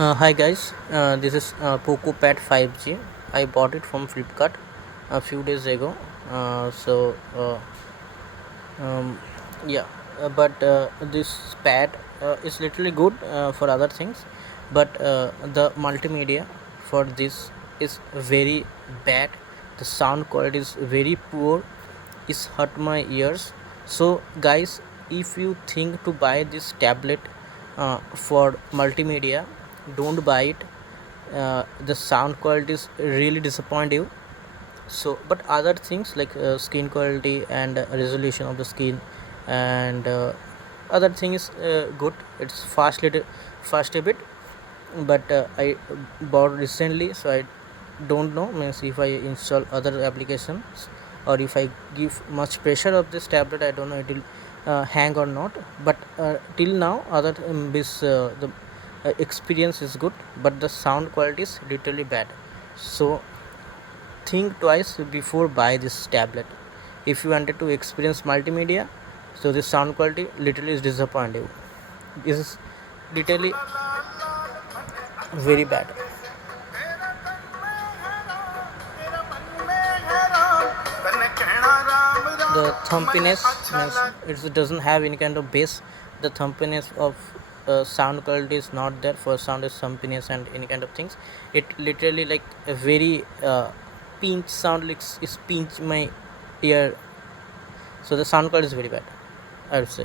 Hi guys, this is Poco Pad 5G. I bought it from Flipkart a few days ago. So um, yeah, but this pad is literally good for other things, but the multimedia for this is very bad. The sound quality is very poor. It's hurt my ears. So guys, if you think to buy this tablet for multimedia, don't buy it. The sound quality is really disappoint you. So but other things like skin quality and resolution of the skin and other things good. It's fast a bit, but I bought recently, so I don't know means if I install other applications or if I give much pressure of this tablet, I don't know it will hang or not. But till now other this the experience is good, but the sound quality is literally bad. So think twice before buy this tablet if you wanted to experience multimedia. So the sound quality literally is disappointing. This is literally very bad. The thumpiness means it doesn't have any kind of bass. The thumpiness of sound quality is not there. For sound is thumpiness and any kind of things. It literally like a very pinch sound, like is pinch my ear. So the sound quality is very bad, I would say.